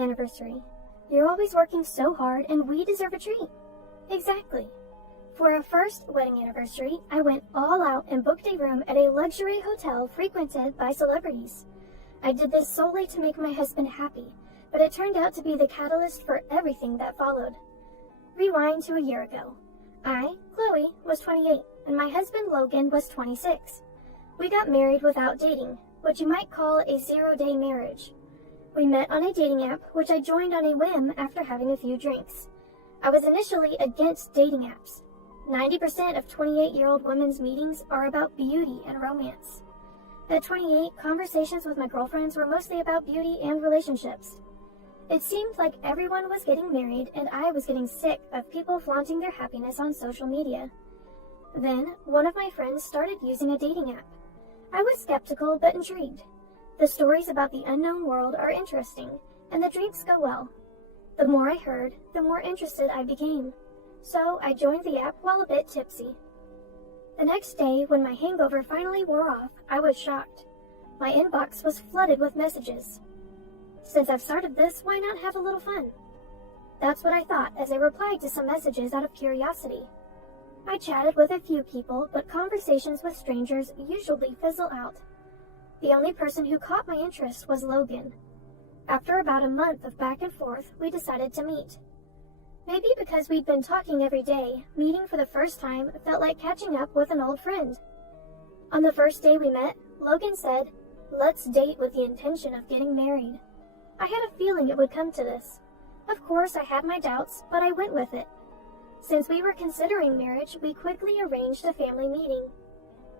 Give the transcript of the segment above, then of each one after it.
anniversary. You're always working so hard and we deserve a treat. Exactly. For our first wedding anniversary, I went all out and booked a room at a luxury hotel frequented by celebrities. I did this solely to make my husband happy, but it turned out to be the catalyst for everything that followed. Rewind to a year ago. I, Chloe, was 28, and my husband Logan was 26. We got married without dating, what you might call a 0-day marriage. We met on a dating app, which I joined on a whim after having a few drinks. I was initially against dating apps. 90% of 28-year-old women's meetings are about beauty and romance. At 28, conversations with my girlfriends were mostly about beauty and relationships. It seemed like everyone was getting married and I was getting sick of people flaunting their happiness on social media. Then, one of my friends started using a dating app. I was skeptical but intrigued. The stories about the unknown world are interesting, and the drinks go well. The more I heard, the more interested I became. So I joined the app while a bit tipsy. The next day, when my hangover finally wore off, I was shocked. My inbox was flooded with messages. Since I've started this, why not have a little fun? That's what I thought as I replied to some messages out of curiosity. I chatted with a few people, but conversations with strangers usually fizzle out. The only person who caught my interest was Logan. After about a month of back and forth, we decided to meet. Maybe because we'd been talking every day, meeting for the first time felt like catching up with an old friend. On the first day we met, Logan said, "Let's date with the intention of getting married." I had a feeling it would come to this. Of course, I had my doubts, but I went with it. Since we were considering marriage, we quickly arranged a family meeting.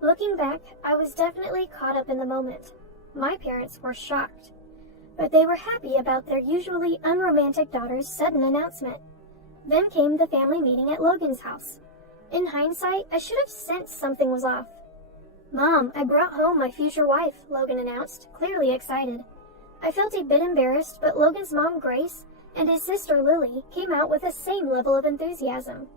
Looking back, I was definitely caught up in the moment. My parents were shocked, but they were happy about their usually unromantic daughter's sudden announcement. Then came the family meeting at Logan's house. In hindsight, I should have sensed something was off. "Mom, I brought home my future wife," Logan announced, clearly excited. I felt a bit embarrassed, but Logan's mom, Grace, and his sister, Lily, came out with the same level of enthusiasm.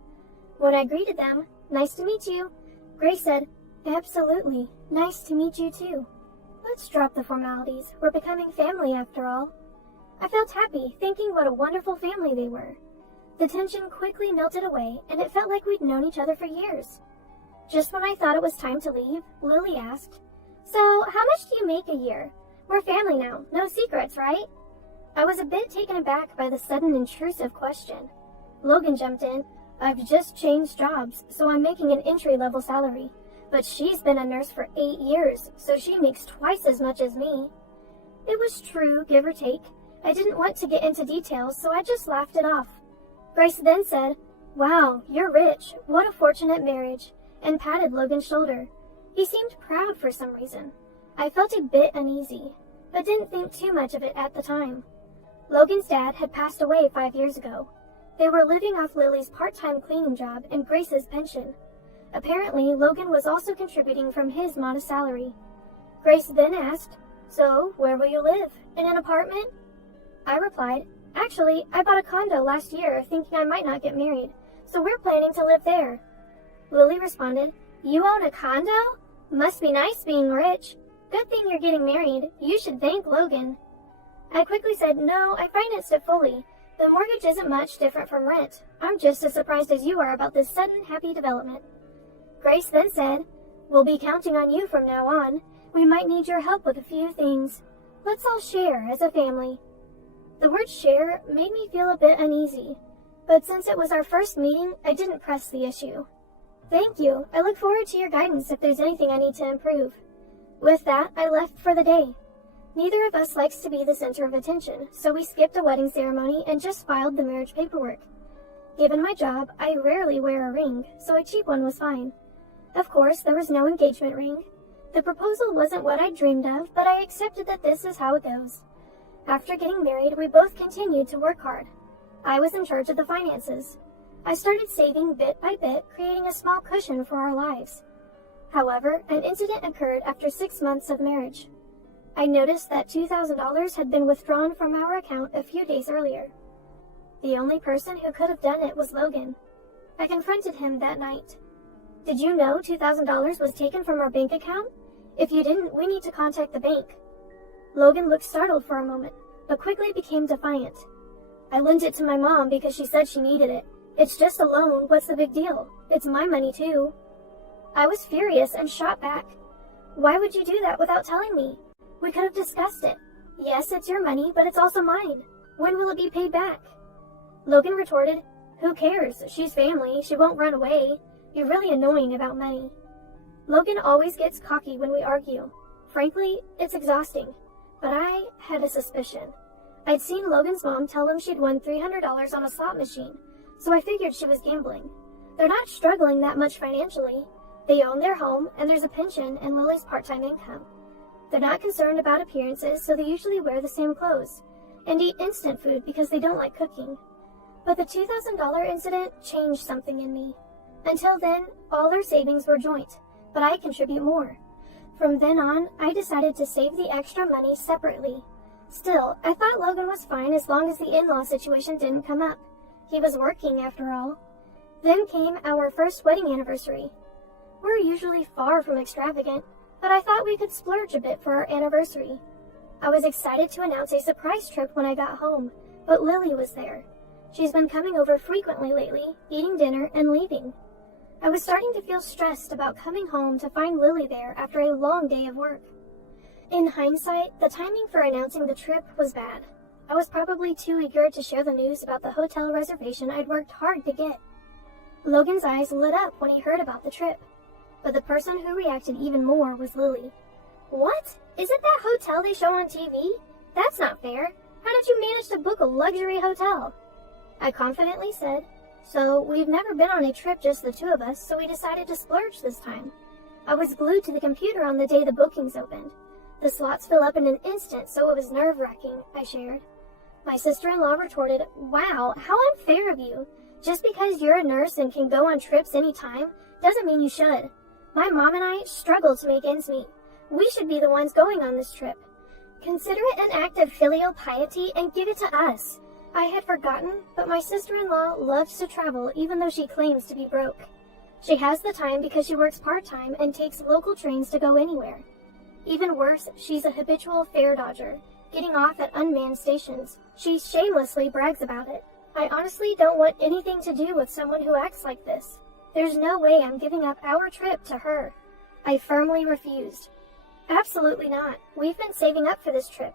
When I greeted them, "Nice to meet you," Grace said, "Absolutely, nice to meet you too. Let's drop the formalities, we're becoming family after all." I felt happy, thinking what a wonderful family they were. The tension quickly melted away, and it felt like we'd known each other for years. Just when I thought it was time to leave, Lily asked, "So, how much do you make a year? We're family now, no secrets, right?" I was a bit taken aback by the sudden intrusive question. Logan jumped in, "I've just changed jobs, so I'm making an entry-level salary. But she's been a nurse for 8 years, so she makes twice as much as me." It was true, give or take. I didn't want to get into details, so I just laughed it off. Grace then said, "Wow, you're rich. What a fortunate marriage," and patted Logan's shoulder. He seemed proud for some reason. I felt a bit uneasy, but didn't think too much of it at the time. Logan's dad had passed away 5 years ago. They were living off Lily's part-time cleaning job and Grace's pension. Apparently, Logan was also contributing from his modest salary. Grace then asked, "So, where will you live? In an apartment?" I replied, "Actually, I bought a condo last year thinking I might not get married, so we're planning to live there." Lily responded, "You own a condo? Must be nice being rich. Good thing you're getting married. You should thank Logan." I quickly said, "No, I financed it fully. The mortgage isn't much different from rent. I'm just as surprised as you are about this sudden happy development." Grace then said, "We'll be counting on you from now on. We might need your help with a few things. Let's all share as a family." The word share made me feel a bit uneasy, but since it was our first meeting, I didn't press the issue. "Thank you. I look forward to your guidance if there's anything I need to improve." With that, I left for the day. Neither of us likes to be the center of attention, so we skipped a wedding ceremony and just filed the marriage paperwork. Given my job, I rarely wear a ring, so a cheap one was fine. Of course, there was no engagement ring. The proposal wasn't what I dreamed of, but I accepted that this is how it goes. After getting married, we both continued to work hard. I was in charge of the finances. I started saving bit by bit, creating a small cushion for our lives. However, an incident occurred after 6 months of marriage. I noticed that $2,000 had been withdrawn from our account a few days earlier. The only person who could have done it was Logan. I confronted him that night. "Did you know $2,000 was taken from our bank account? If you didn't, we need to contact the bank." Logan looked startled for a moment. but quickly became defiant. I lent it to my mom because she said she needed it. It's just a loan, what's the big deal? It's my money too. I was furious and shot back. Why would you do that without telling me? We could have discussed it. Yes, it's your money, but it's also mine. When will it be paid back? Logan retorted, who cares? She's family. She won't run away. You're really annoying about money. Logan always gets cocky when we argue. Frankly, it's exhausting. But I had a suspicion. I'd seen Logan's mom tell him she'd won $300 on a slot machine, so I figured she was gambling. They're not struggling that much financially. They own their home, and there's a pension and Lily's part-time income. They're not concerned about appearances, so they usually wear the same clothes, and eat instant food because they don't like cooking. But the $2,000 incident changed something in me. Until then, all their savings were joint, but I contribute more. From then on, I decided to save the extra money separately. Still, I thought Logan was fine as long as the in-law situation didn't come up. He was working after all. Then came our first wedding anniversary. We're usually far from extravagant, but I thought we could splurge a bit for our anniversary. I was excited to announce a surprise trip when I got home, but Lily was there. She's been coming over frequently lately, eating dinner and leaving. I was starting to feel stressed about coming home to find Lily there after a long day of work. In hindsight, the timing for announcing the trip was bad. I was probably too eager to share the news about the hotel reservation I'd worked hard to get. Logan's eyes lit up when he heard about the trip, but the person who reacted even more was Lily. What? Is it that hotel they show on TV? That's not fair. How did you manage to book a luxury hotel? I confidently said, so we've never been on a trip just the two of us, so we decided to splurge this time. I was glued to the computer on the day the bookings opened. The slots fill up in an instant, so it was nerve-wracking, I shared. My sister-in-law retorted, wow, how unfair of you. Just because you're a nurse and can go on trips anytime doesn't mean you should. My mom and I struggle to make ends meet. We should be the ones going on this trip. Consider it an act of filial piety and give it to us. I had forgotten, but my sister-in-law loves to travel even though she claims to be broke. She has the time because she works part-time and takes local trains to go anywhere. Even worse, she's a habitual fare dodger, getting off at unmanned stations. She shamelessly brags about it. I honestly don't want anything to do with someone who acts like this. There's no way I'm giving up our trip to her. I firmly refused. Absolutely not. We've been saving up for this trip.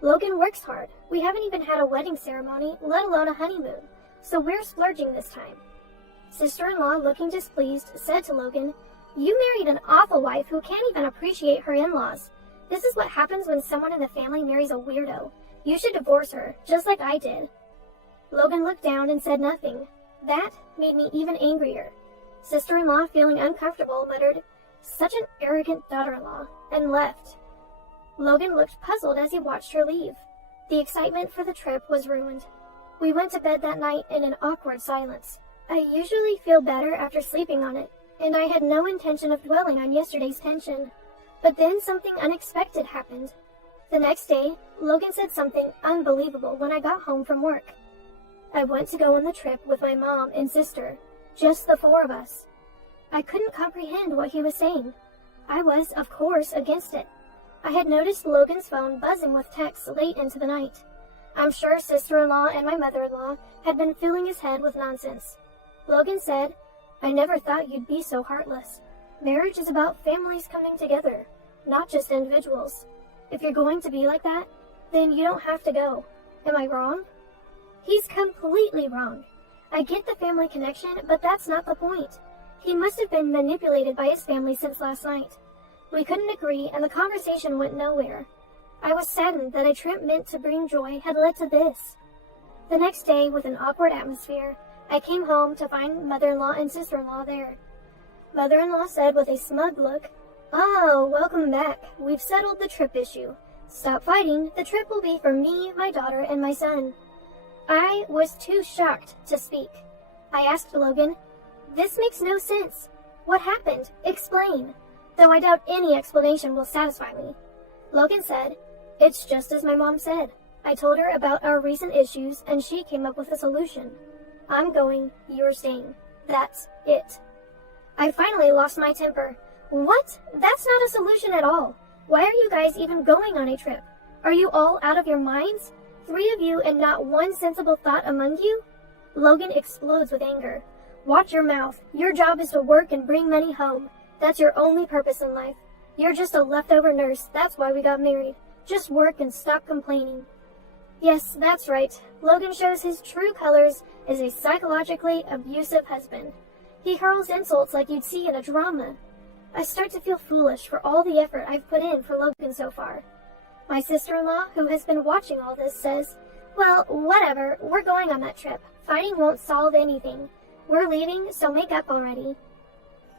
Logan works hard. We haven't even had a wedding ceremony, let alone a honeymoon, so we're splurging this time. Sister-in-law, looking displeased, said to Logan, you married an awful wife who can't even appreciate her in-laws. This is what happens when someone in the family marries a weirdo. You should divorce her, just like I did. Logan looked down and said nothing. That made me even angrier. Sister-in-law, feeling uncomfortable, muttered, such an arrogant daughter-in-law, and left. Logan looked puzzled as he watched her leave. The excitement for the trip was ruined. We went to bed that night in an awkward silence. I usually feel better after sleeping on it, and I had no intention of dwelling on yesterday's tension. But then something unexpected happened. The next day, Logan said something unbelievable when I got home from work. I went to go on the trip with my mom and sister, just the four of us. I couldn't comprehend what he was saying. I was, of course, against it. I had noticed Logan's phone buzzing with texts late into the night. I'm sure sister-in-law and my mother-in-law had been filling his head with nonsense. Logan said, I never thought you'd be so heartless. Marriage is about families coming together, not just individuals. If you're going to be like that, then you don't have to go. Am I wrong? He's completely wrong. I get the family connection, but that's not the point. He must have been manipulated by his family since last night. We couldn't agree, and the conversation went nowhere. I was saddened that a trip meant to bring joy had led to this. The next day, with an awkward atmosphere, I came home to find mother-in-law and sister-in-law there. Mother-in-law said with a smug look, oh, welcome back. We've settled the trip issue. Stop fighting. The trip will be for me, my daughter, and my son. I was too shocked to speak. I asked Logan, this makes no sense. What happened? Explain. Though I doubt any explanation will satisfy me. Logan said, it's just as my mom said. I told her about our recent issues and she came up with a solution. I'm going, you're staying. That's it. I finally lost my temper. What? That's not a solution at all. Why are you guys even going on a trip? Are you all out of your minds? 3 of you and not one sensible thought among you? Logan explodes with anger. Watch your mouth. Your job is to work and bring money home. That's your only purpose in life. You're just a leftover nurse. That's why we got married. Just work and stop complaining. Yes, that's right. Logan shows his true colors as a psychologically abusive husband. He hurls insults like you'd see in a drama. I start to feel foolish for all the effort I've put in for Logan so far. My sister-in-law, who has been watching all this, says, "Well, whatever, we're going on that trip. Fighting won't solve anything. We're leaving, so make up already."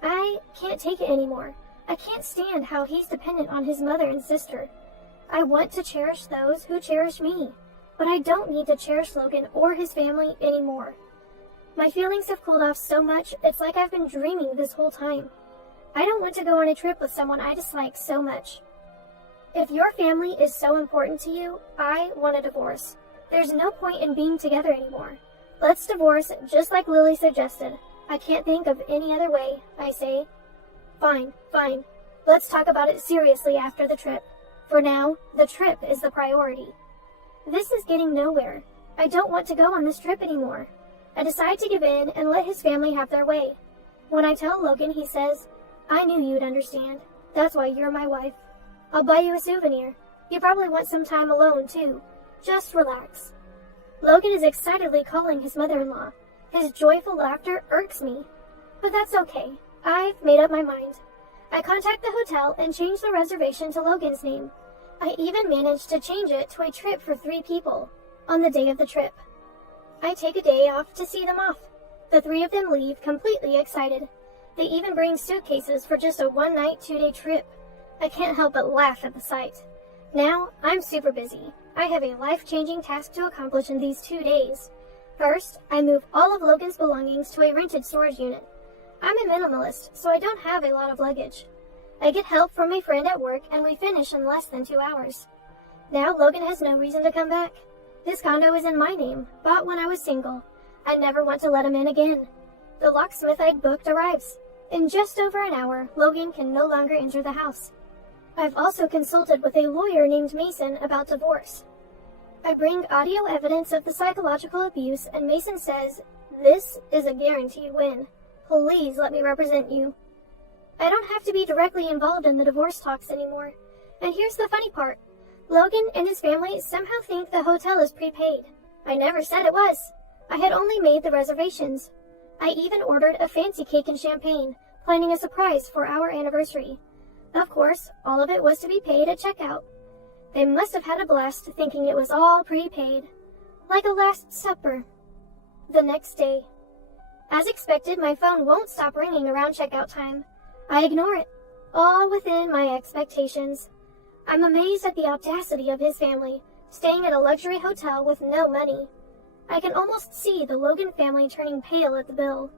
I can't take it anymore. I can't stand how he's dependent on his mother and sister. I want to cherish those who cherish me, but I don't need to cherish Logan or his family anymore. My feelings have cooled off so much, it's like I've been dreaming this whole time. I don't want to go on a trip with someone I dislike so much. If your family is so important to you, I want a divorce. There's no point in being together anymore. Let's divorce just like Lily suggested. I can't think of any other way, I say. Fine. Let's talk about it seriously after the trip. For now, the trip is the priority. This is getting nowhere. I don't want to go on this trip anymore. I decide to give in and let his family have their way. When I tell Logan, he says, "I knew you'd understand. That's why you're my wife. I'll buy you a souvenir. You probably want some time alone, too. Just relax." Logan is excitedly calling his mother-in-law. His joyful laughter irks me. But that's okay. I've made up my mind. I contact the hotel and change the reservation to Logan's name. I even managed to change it to a trip for 3 people on the day of the trip. I take a day off to see them off. The 3 of them leave completely excited. They even bring suitcases for just a 1-night, 2-day trip. I can't help but laugh at the sight. Now, I'm super busy. I have a life-changing task to accomplish in these 2 days. First, I move all of Logan's belongings to a rented storage unit. I'm a minimalist, so I don't have a lot of luggage. I get help from a friend at work, and we finish in less than 2 hours. Now Logan has no reason to come back. His condo is in my name, bought when I was single. I never want to let him in again. The locksmith I'd booked arrives. In just over an hour, Logan can no longer enter the house. I've also consulted with a lawyer named Mason about divorce. I bring audio evidence of the psychological abuse, and Mason says, "This is a guaranteed win. Please let me represent you." I don't have to be directly involved in the divorce talks anymore. And here's the funny part. Logan and his family somehow think the hotel is prepaid. I never said it was. I had only made the reservations. I even ordered a fancy cake and champagne, planning a surprise for our anniversary. Of course, all of it was to be paid at checkout. They must have had a blast thinking it was all prepaid. Like a Last Supper. The next day. As expected, my phone won't stop ringing around checkout time. I ignore it, all within my expectations. I'm amazed at the audacity of his family, staying at a luxury hotel with no money. I can almost see the Logan family turning pale at the bill.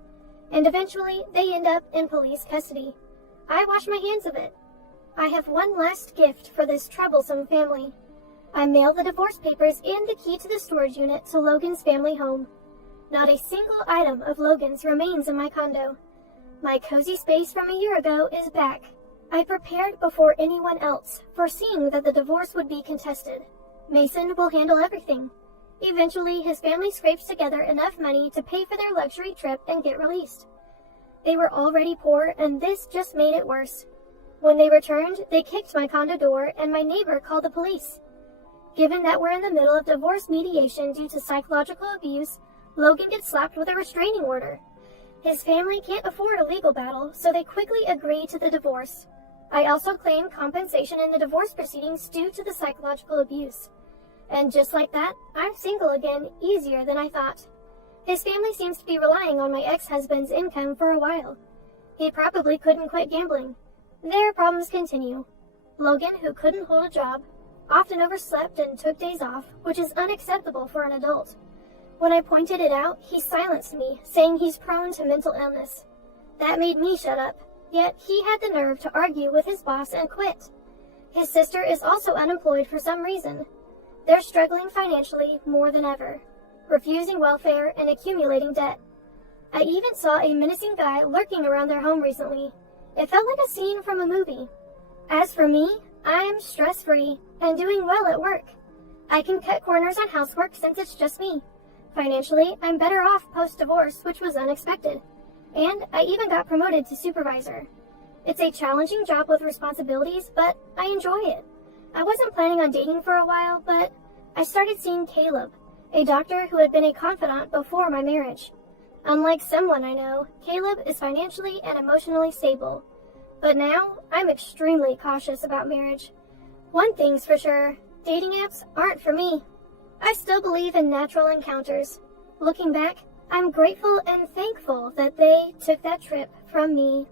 And eventually, they end up in police custody. I wash my hands of it. I have one last gift for this troublesome family. I mail the divorce papers and the key to the storage unit to Logan's family home. Not a single item of Logan's remains in my condo. My cozy space from a year ago is back. I prepared before anyone else, foreseeing that the divorce would be contested. Mason will handle everything. Eventually, his family scrapes together enough money to pay for their luxury trip and get released. They were already poor, and this just made it worse. When they returned, they kicked my condo door, and my neighbor called the police. Given that we're in the middle of divorce mediation due to psychological abuse, Logan gets slapped with a restraining order. His family can't afford a legal battle, so they quickly agree to the divorce. I also claim compensation in the divorce proceedings due to the psychological abuse. And just like that, I'm single again, easier than I thought. His family seems to be relying on my ex-husband's income for a while. He probably couldn't quit gambling. Their problems continue. Logan, who couldn't hold a job, often overslept and took days off, which is unacceptable for an adult. When I pointed it out, he silenced me, saying he's prone to mental illness. That made me shut up, yet he had the nerve to argue with his boss and quit. His sister is also unemployed for some reason. They're struggling financially more than ever, refusing welfare and accumulating debt. I even saw a menacing guy lurking around their home recently. It felt like a scene from a movie. As for me, I'm stress-free and doing well at work. I can cut corners on housework since it's just me. Financially, I'm better off post-divorce, which was unexpected. And I even got promoted to supervisor. It's a challenging job with responsibilities, but I enjoy it. I wasn't planning on dating for a while, but I started seeing Caleb, a doctor who had been a confidant before my marriage. Unlike someone I know, Caleb is financially and emotionally stable. But now, I'm extremely cautious about marriage. One thing's for sure, dating apps aren't for me. I still believe in natural encounters. Looking back, I'm grateful and thankful that they took that trip from me.